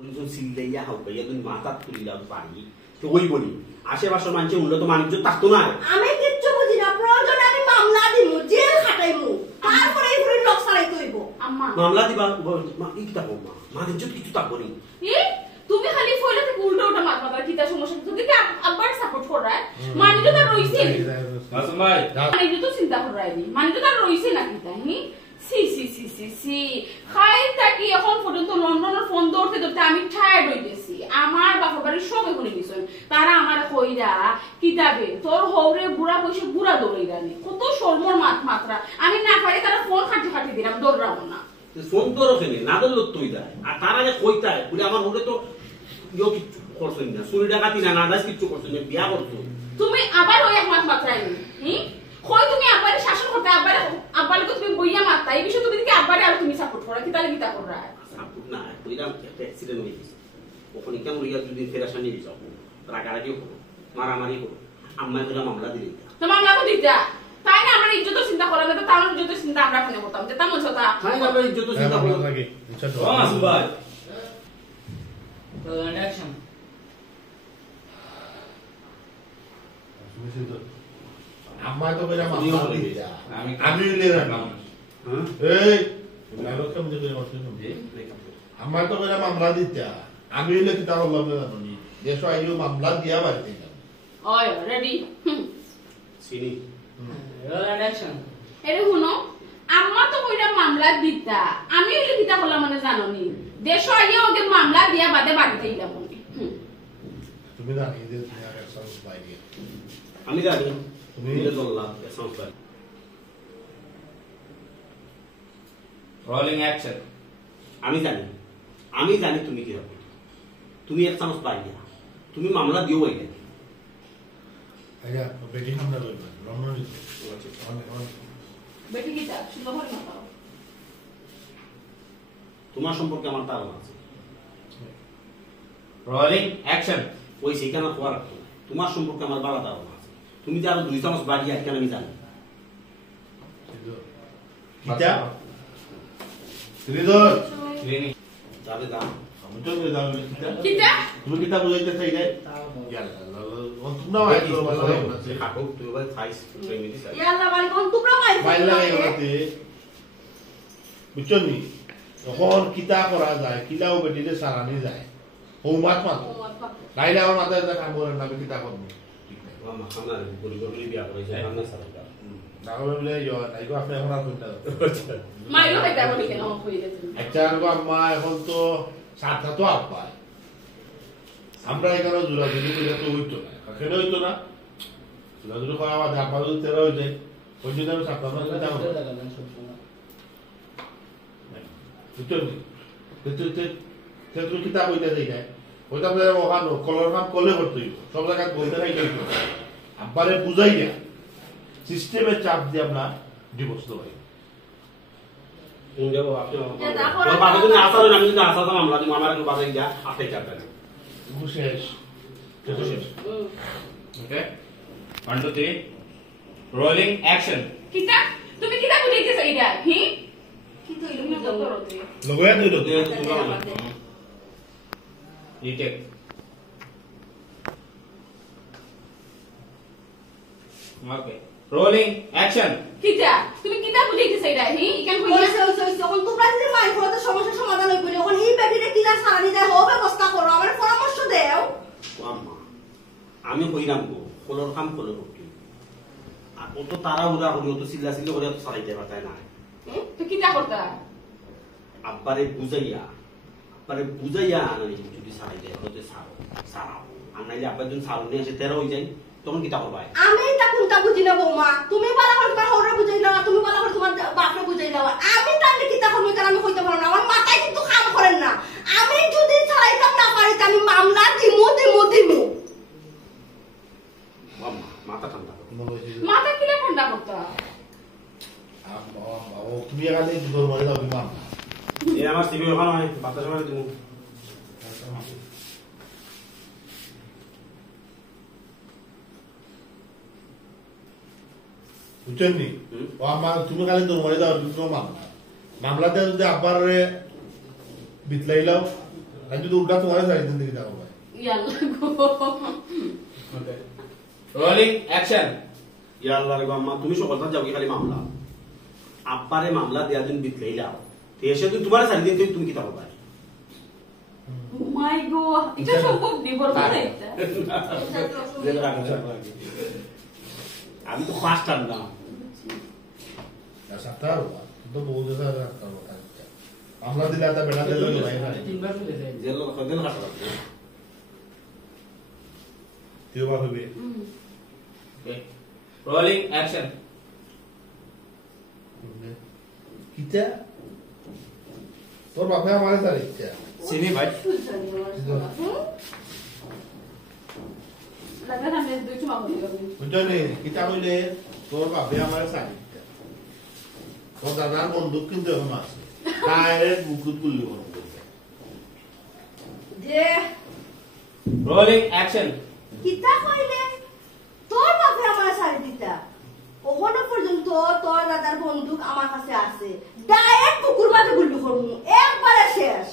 সিল্লাইয়া হাউকাইয়া তুমি মাথা তুলিলাও পারি তো ওই বলি আশেপাশের মানুষ উন্নত বাণিজ্য থাকতো না। আমি কিচ্ছু বুঝি না, প্রয়োজনে আমি মামলা দিমু, জেল খাটাইমু, তারপরে এই ফুলের লোক চালাইতে হইব। আম্মা মামলা দিবা ই কি থাকবো মা বাণিজ্য কিছু থাকবো নি। তুমি খালি ফয়লা থেকে উল্টো উল্টো মাত মাতার কিতা সমস্যা তুমি কি আব্বার সাপোর্ট করায় মানিজ তো রইছে আসুন ভাই মানিজ তো চিন্তা করায় নি মানিজ তো রইছে না কিতা নি সি সি সি সি সি খাই থাকি এখন পর্যন্ত লন্ডনের ফোন ধরতে ধরতে আমি টায়ার্ড হয়ে গেছি। আমার বাপা বাড়ির সব এখনই গেছেন, তারা আমার কইরা কিতাবে তোর হৌরে বুড়া বসে বুড়া দৌড়ে গেলি কত শর্মর মাত্রা আমি না পারি তারা ফোন খাটি খাটি দিলাম দৌড়াবো না ফোন তো রখেনি না দৌড় তুই দেয় আর তারা যে কইতায় বলে আমার হলে তো ইয়ো কিছু করছেন না, চুরি ডাকাতি না নাদাস কিছু করছেন না, বিয়া করছো তুমি আবার ওই এক মাত্রায় নি কই তুমি আব্বারে শাসন করতে আব্বারে তো তুমি বইয়া মারতা এই বিষয়ে তুমি কি আব্বারে আর তুমি সাপোর্ট করা কি তাহলে কিতা করা সাপোর্ট না কইরাম একটা অ্যাক্সিডেন্ট হয়ে গেছে ওখানে কেন লইয়া যদি ফেরাসা নিয়ে যাও রাগারাগি করো মারামারি করো আম্মা বলে মামলা দিলে তো মামলা তো দিতা তাই না আমরা ইজ্জত চিন্তা করলাম না তার ইজ্জত চিন্তা আমরা কেন করতাম যে তেমন কথা তাই না আমরা ইজ্জত চিন্তা করলাম লাগে আসুন ভাই অ্যাকশন আম্মা তো কইরা মামলা দিতা আমি নিলে রাখলাম এই লাগো কেমন যে করছিস আম্মা তো কইরা মামলা দিতা আমি নিলে কি তা বললাম না জানি দেশো আইও মামলা দিয়া বাড়িতে যাব ওই রেডি চিনি রোল অ্যাকশন এরে শুনো আম্মা তো কইরা মামলা দিতা আমি হইলে কিতা করলাম মানে জানো নি দেশ আইয়া ওকে মামলা দিয়া বাদে বাড়িতে যাব তুমি জানি যে তুমি আর সাউন্ড পাই দিয়া আমি জানি তুমি নিলে দল্লা সাউন্ড পাই রোলিং অ্যাকশন আমি জানি তুমি কি হবে তুমি এক চান্স পাই দিয়া তুমি মামলা দিও হইলে আচ্ছা বেটি হামলা করবে রমন বেটি কিতা সুন্দর করে না তোমার সম্পর্কে আমার ধারণা আছে রোলিং অ্যাকশন ওই সেইখানে খোয়া রাখতো না তোমার সম্পর্কে আমার ভালো ধারণা আছে তুমি যে আরো 2 চামচ বাড়িয়ে কেন আমি জানি কিটা শ্রীধর রিনি যাবে দাম আমি তো বলে দাও কিটা কিতা তুমি কিটা বুঝাইতে চাই না তোমরা আই তো ভালো সে খাকো তুই ভাই খাইস প্রেমিদি চাই ইয়াল্লা বাড়ি কোন তোমরা মাইল লাগে এতে বুঝছনি তখন কিতা করা যায় কিলাও বেটিতে সারানি যায় হৌমাত মাত নাইলে আমার মাথায় কাম করে না কিতা করব মামা আমরা গরিবলি বিয়া করে যায় আমরা সরকার তাহলে বলে ইয়ো নাইগো আপনি এখন আর কইতা মাইলো খাইতা বলি কেন হই গেছে একটা গো আম্মা এখন তো সাতটা তো আব্বা আমরা এখানে জোরাজুরি করে তো হইতো না কেন হইতো না জোরাজুরি করা আমাদের আব্বা যদি তেরা হয়ে যায় ওই জন্য আমি সাতটা মাস যাবো বুঝছো তুমি কিতাব হইতে যাই যায় ওইটা আমাদের ওখানে কলর কাম কলে করতে হইব সব জায়গায় বলতে নাই হইতো আব্বারে বুঝাই না সিস্টেমের চাপ দিয়ে আমরা ডিভোর্স দেওয়াই তুমি যাবো আপনি ওর বাবা যদি আসার আমি যদি আসাতাম আমরা যদি আমার একটু বাজারে যা আপনি চাপবেন শেষ শেষ ওকে 1 2 3 রোলিং অ্যাকশন কিতা তুমি কিতা বুঝাইতে চাইরা কি তো ইলমি দরতে লগয়া দিল রিটেক ওকে রোলিং অ্যাকশন কিতা তুমি কিতা বুঝাইতে চাইরা ইকান হইয়া যখন তোমরা যদি মাইল করতে সমস্যার সমাধান হইব যখন এই বেটিরে কিলা সারানি দেয় হোক ব্যবস্থা করো আমার পরামর্শ দেও আম্মা আমি কইরাম গো কলর কাম কলর করতে আর ও তো তারা উড়া করি ও তো সিল্লা সিল্লা করে তো সারাইতে পারতাই না তো কিতা করতা আব্বারে বুঝাইয়া আনানি যদি সারাই দেয় হতে সারাও আর নাইলে আব্বার যখন সারো নিয়ে আসে তেরা হয়ে যায় তখন কিতা করবা আমি তা কোনটা বুঝি না বৌমা তুমি বলা করে তোমার হরে বুঝাই নাও তুমি বলা করে তোমার বাপরে বুঝাই নাও আমি তাহলে কিতা করব কারণ আমি কইতে পারব না আমার মাথায় কিন্তু কাম করেন না আমি যদি ছাড়াইতাম না পারি আমি মামলা দিমু আম্মা মাথা ঠান্ডা করো মাথা কিলা ঠান্ডা করতা তুমি এখানে দুধর মারি দাও বিমান এই আমার সিবি ওখানে হয় বাতাস মারি দিমু বুঝছেননি ও আমার তুমি খালি দুধর মারি দাও দুধর মামলা মামলাতে যদি আব্বার বিতলাইলাও আমি যদি উল্টা তোমার সাইড দিন দিকে যাবো ভাই ইয়াল্লা গো Okay. Rolling action. ইয়া আল্লাহ রে গো আম্মা তুমি সকলটা যাও কি খালি মামলা আব্বারে মামলা দেয়া দিন বিতলাইলাও তো এসে তুই তোমার সারি দিন তুমি কি করবা মাই গো এটা সম্ভব নি বলবা এটা আমি তো ফার্স্ট টাইম না সাথে আর তো বহু জায়গা রাখতে হবে আমরা দিলে তা বেটা দিলে ভাই ভাই জেল খদেল কাটা তুই বা হবে Okay. Rolling action. কিটা তোর বাপে আমারে সারি ইচ্ছা Sini bhai. লাগা না মেজ দুই চুমা হইলো বুঝছো নি কিটা কইলে তোর বাপে আমারে সারি ইচ্ছা তোর দাদার বন্দুক কিন্তু এরকম আছে ডাইরেক্ট বুকুত গুলি করব যে Rolling action. কিতা কইলে তোর বাপে আমার শাড়ি দিতা ওখানে পর্যন্ত তোর দাদার বন্দুক আমার কাছে আছে ডাইরেক্ট পুকুর মাঝে গুল্লু করবো একবারে শেষ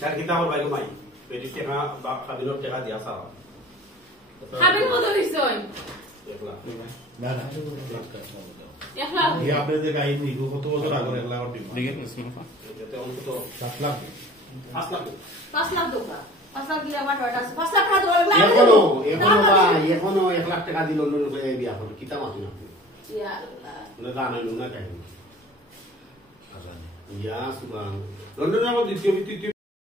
তার কিতা আমার ভাই মাই পেটি টাকা বা খাবিনোর টাকা দিয়া সারা হাবিল কত দিছই দেখলা না না একলা এই আপনাদের কাহিনী কত বছর আগে একলা আর দিবা এতে অনেক তো 7 লাখ আসলা 5 লাখ দোকা 5 লাখ দিলে আমার টাকা আছে 5 লাখ টাকা দেওয়া এখনো 1 লাখ টাকা দিল অন্য বিয়া করলো কিতা মাতুন আপনি ইয়াল্লা না জানাইলো না কাহিনী ইয়া সুবান লন্ডনে আমার দ্বিতীয়